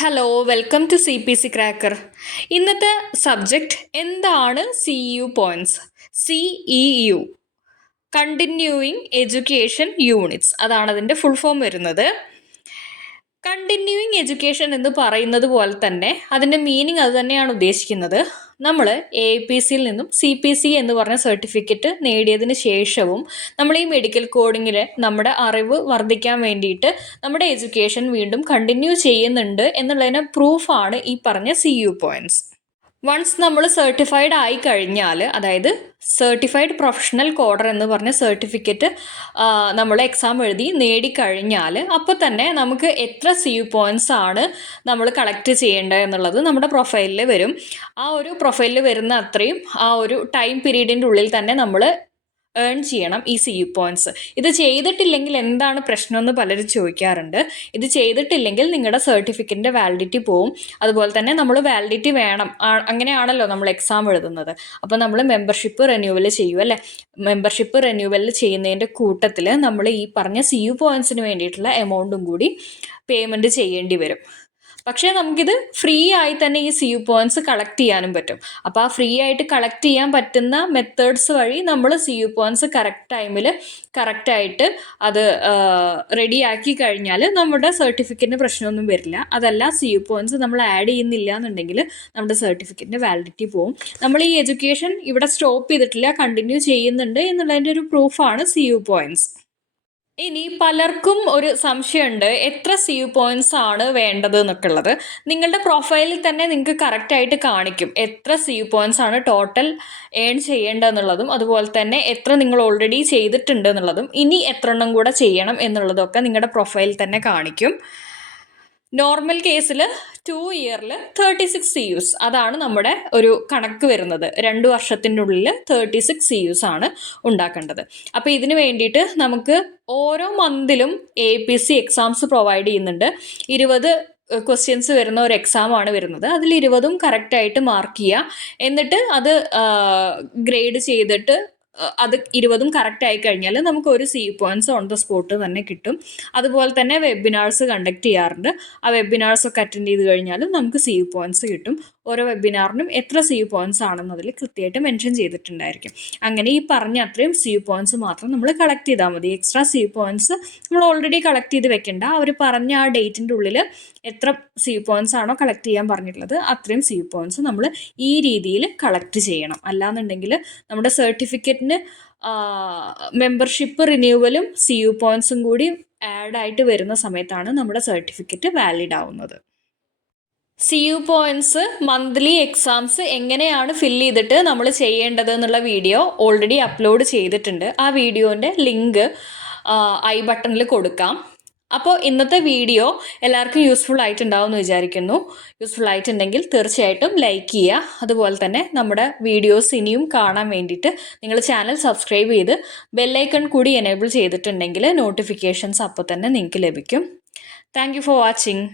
Hello welcome to CPC cracker. ഇന്നത്തെ subject എന്താണ് CEU points? CEU continuing education units, അതാണ് അതിൻ്റെ ഫുൾ ഫോം വരുന്നത്. കണ്ടിന്യൂയിങ് എഡ്യൂക്കേഷൻ എന്ന് പറയുന്നത് പോലെ തന്നെ അതിൻ്റെ മീനിങ് അത് തന്നെയാണ് ഉദ്ദേശിക്കുന്നത്. നമ്മൾ AIPCയിൽ നിന്നും CPC എന്ന് പറഞ്ഞ സർട്ടിഫിക്കറ്റ് നേടിയതിന് ശേഷവും നമ്മൾ ഈ മെഡിക്കൽ കോഡിങ്ങിൽ നമ്മുടെ അറിവ് വർദ്ധിക്കാൻ വേണ്ടിയിട്ട് നമ്മുടെ എഡ്യൂക്കേഷൻ വീണ്ടും കണ്ടിന്യൂ ചെയ്യുന്നുണ്ട് എന്നുള്ളതിന് പ്രൂഫാണ് ഈ പറഞ്ഞ CEU പോയിൻറ്റ്സ്. വൺസ് നമ്മൾ സർട്ടിഫൈഡ് ആയി കഴിഞ്ഞാൽ, അതായത് സർട്ടിഫൈഡ് പ്രൊഫഷണൽ കോഡർ എന്ന് പറഞ്ഞ സർട്ടിഫിക്കറ്റ് നമ്മൾ എക്സാം എഴുതി നേടിക്കഴിഞ്ഞാൽ അപ്പോൾ തന്നെ നമുക്ക് എത്ര CEU പോയിൻറ്റ്സ് ആണ് നമ്മൾ കളക്ട് ചെയ്യേണ്ടത് എന്നുള്ളത് നമ്മുടെ പ്രൊഫൈലിൽ വരും. ആ ഒരു പ്രൊഫൈലിൽ വരുന്ന അത്രയും ആ ഒരു ടൈം പീരീഡിൻ്റെ ഉള്ളിൽ തന്നെ നമ്മൾ ഏൺ ചെയ്യണം ഈ CEU പോയിൻറ്റ്സ്. ഇത് ചെയ്തിട്ടില്ലെങ്കിൽ എന്താണ് പ്രശ്നമെന്ന് പലരും ചോദിക്കാറുണ്ട്. ഇത് ചെയ്തിട്ടില്ലെങ്കിൽ നിങ്ങളുടെ സർട്ടിഫിക്കറ്റിൻ്റെ വാലിഡിറ്റി പോവും. അതുപോലെ തന്നെ നമ്മൾ വാലിഡിറ്റി വേണം, അങ്ങനെയാണല്ലോ നമ്മൾ എക്സാം എഴുതുന്നത്. അപ്പോൾ നമ്മൾ മെമ്പർഷിപ്പ് റിന്യൂവൽ ചെയ്യും അല്ലേ. മെമ്പർഷിപ്പ് റിന്യൂവൽ ചെയ്യുന്നതിൻ്റെ കൂട്ടത്തിൽ നമ്മൾ ഈ പറഞ്ഞ CEU പോയിൻറ്റ്സിന് വേണ്ടിയിട്ടുള്ള എമൗണ്ടും കൂടി പേയ്മെൻറ്റ് ചെയ്യേണ്ടി വരും. പക്ഷേ നമുക്കിത് ഫ്രീ ആയി തന്നെ ഈ CEU പോയിൻറ്റ്സ് കളക്ട് ചെയ്യാനും പറ്റും. അപ്പോൾ ആ ഫ്രീ ആയിട്ട് കളക്ട് ചെയ്യാൻ പറ്റുന്ന മെത്തേഡ്സ് വഴി നമ്മൾ CEU പോയിൻറ്റ്സ് കറക്റ്റ് ടൈമിൽ കറക്റ്റായിട്ട് അത് റെഡിയാക്കി കഴിഞ്ഞാൽ നമ്മുടെ സർട്ടിഫിക്കറ്റിന് പ്രശ്നമൊന്നും വരില്ല. അതല്ല CEU പോയിൻറ്റ്സ് നമ്മൾ ആഡ് ചെയ്യുന്നില്ല എന്നുണ്ടെങ്കിൽ നമ്മുടെ സർട്ടിഫിക്കറ്റിൻ്റെ വാലിഡിറ്റി പോവും. നമ്മൾ ഈ എഡ്യൂക്കേഷൻ ഇവിടെ സ്റ്റോപ്പ് ചെയ്തിട്ടില്ല, കണ്ടിന്യൂ ചെയ്യുന്നുണ്ട് എന്നുള്ളതിൻ്റെ ഒരു പ്രൂഫാണ് CEU പോയിൻറ്റ്സ്. ഇനി പലർക്കും ഒരു സംശയമുണ്ട്, എത്ര CEU പോയിൻറ്റ്സ് ആണ് വേണ്ടത് എന്നൊക്കെ ഉള്ളത്. നിങ്ങളുടെ പ്രൊഫൈലിൽ തന്നെ നിങ്ങൾക്ക് കറക്റ്റായിട്ട് കാണിക്കും എത്ര CEU പോയിൻറ്റ്സ് ആണ് ടോട്ടൽ ഏൺ ചെയ്യേണ്ടതെന്നുള്ളതും, അതുപോലെ തന്നെ എത്ര നിങ്ങൾ ഓൾറെഡി ചെയ്തിട്ടുണ്ട് എന്നുള്ളതും, ഇനി എത്ര എണ്ണം കൂടെ ചെയ്യണം എന്നുള്ളതൊക്കെ നിങ്ങളുടെ പ്രൊഫൈലിൽ തന്നെ കാണിക്കും. നോർമൽ കേസിൽ 2 ഇയറിൽ 36 CEUs, അതാണ് നമ്മുടെ ഒരു കണക്ക് വരുന്നത്. 2 വർഷത്തിൻ്റെ ഉള്ളിൽ 36 CEUs ആണ് ഉണ്ടാക്കേണ്ടത്. അപ്പോൾ ഇതിന് വേണ്ടിയിട്ട് നമുക്ക് ഓരോ മന്തിലും AIPC എക്സാംസ് പ്രൊവൈഡ് ചെയ്യുന്നുണ്ട്. 20 ക്വസ്റ്റ്യൻസ് വരുന്ന ഒരു എക്സാമാണ് വരുന്നത്. അതിൽ 20ഉം കറക്റ്റായിട്ട് മാർക്ക് ചെയ്യുക. എന്നിട്ട് അത് ഗ്രേഡ് ചെയ്തിട്ട് അത് 20ഉം കറക്റ്റ് ആയി കഴിഞ്ഞാൽ നമുക്ക് ഒരു CEU points on the spot തന്നെ കിട്ടും. അതുപോലെ തന്നെ വെബിനാർസ് കണ്ടക്ട് ചെയ്യാറുണ്ട്. ആ വെബിനാർസൊക്കെ അറ്റൻഡ് ചെയ്ത് കഴിഞ്ഞാലും നമുക്ക് CEU പോയിൻറ്റ്സ് കിട്ടും. ഓരോ വെബിനാറിനും എത്ര CEU പോയിൻറ്റ്സ് ആണെന്ന് അതിൽ കൃത്യമായിട്ട് മെൻഷൻ ചെയ്തിട്ടുണ്ടായിരിക്കും. അങ്ങനെ ഈ പറഞ്ഞ അത്രയും CEU പോയിൻറ്റ്സ് മാത്രം നമ്മൾ കളക്ട് ചെയ്താൽ മതി. എക്സ്ട്രാ CEU പോയിൻറ്റ്സ് നമ്മൾ ഓൾറെഡി കളക്ട് ചെയ്ത് വെക്കേണ്ട. അവർ പറഞ്ഞ ആ ഡേറ്റിൻ്റെ ഉള്ളിൽ എത്ര CEU പോയിൻറ്റ്സ് ആണോ കളക്ട് ചെയ്യാൻ പറഞ്ഞിട്ടുള്ളത് അത്രയും CEU പോയിൻറ്റ്സ് നമ്മൾ ഈ രീതിയിൽ കളക്ട് ചെയ്യണം. അല്ലാന്നുണ്ടെങ്കിൽ നമ്മുടെ സർട്ടിഫിക്കറ്റിന് മെമ്പർഷിപ്പ് റിന്യൂവലും CEU പോയിൻറ്റ്സും കൂടി ആഡായിട്ട് വരുന്ന സമയത്താണ് നമ്മുടെ സർട്ടിഫിക്കറ്റ് വാലിഡ് ആവുന്നത്. CEU പോയിൻറ്റ്സ് മന്ത്ലി എക്സാംസ് എങ്ങനെയാണ് ഫില്ല് ചെയ്തിട്ട് നമ്മൾ ചെയ്യേണ്ടത് എന്നുള്ള വീഡിയോ ഓൾറെഡി അപ്ലോഡ് ചെയ്തിട്ടുണ്ട്. ആ വീഡിയോൻ്റെ ലിങ്ക് ഐ ബട്ടണിൽ കൊടുക്കാം. അപ്പോൾ ഇന്നത്തെ വീഡിയോ എല്ലാവർക്കും യൂസ്ഫുൾ ആയിട്ടുണ്ടാവും എന്ന് വിചാരിക്കുന്നു. യൂസ്ഫുൾ ആയിട്ടുണ്ടെങ്കിൽ തീർച്ചയായിട്ടും ലൈക്ക് ചെയ്യുക. അതുപോലെ തന്നെ നമ്മുടെ വീഡിയോസ് ഇനിയും കാണാൻ വേണ്ടിയിട്ട് നിങ്ങൾ ചാനൽ സബ്സ്ക്രൈബ് ചെയ്ത് ബെല്ലൈക്കൺ കൂടി എനേബിൾ ചെയ്തിട്ടുണ്ടെങ്കിൽ നോട്ടിഫിക്കേഷൻസ് അപ്പോൾ തന്നെ നിങ്ങൾക്ക് ലഭിക്കും. Thank you for watching.